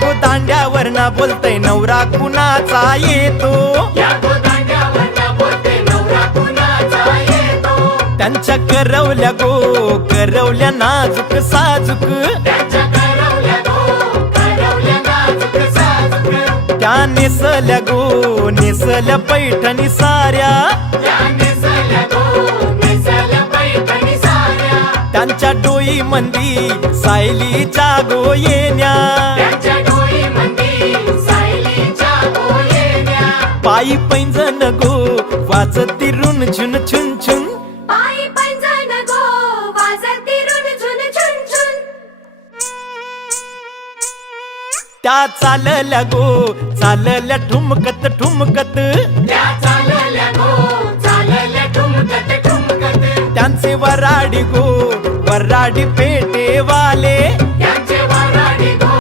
गो दांड्यावर ना बोलतय नवरा कुणाचा येतो, त्यांच्या करवल्या गो करवल्या नाजूक साजूक, त्या नेसल्या गो नेसल्या पैठणी साऱ्या, त्यांच्या डोई मंदी सायलीच्या गो येण्या, पायी पैंजण गो वाजती रुन झुन छुन छुन, त्या चालल्या गो चालल्या ठुमकत ठुमकत, त्यांचे वराडी गो वराडी पेटेवाले,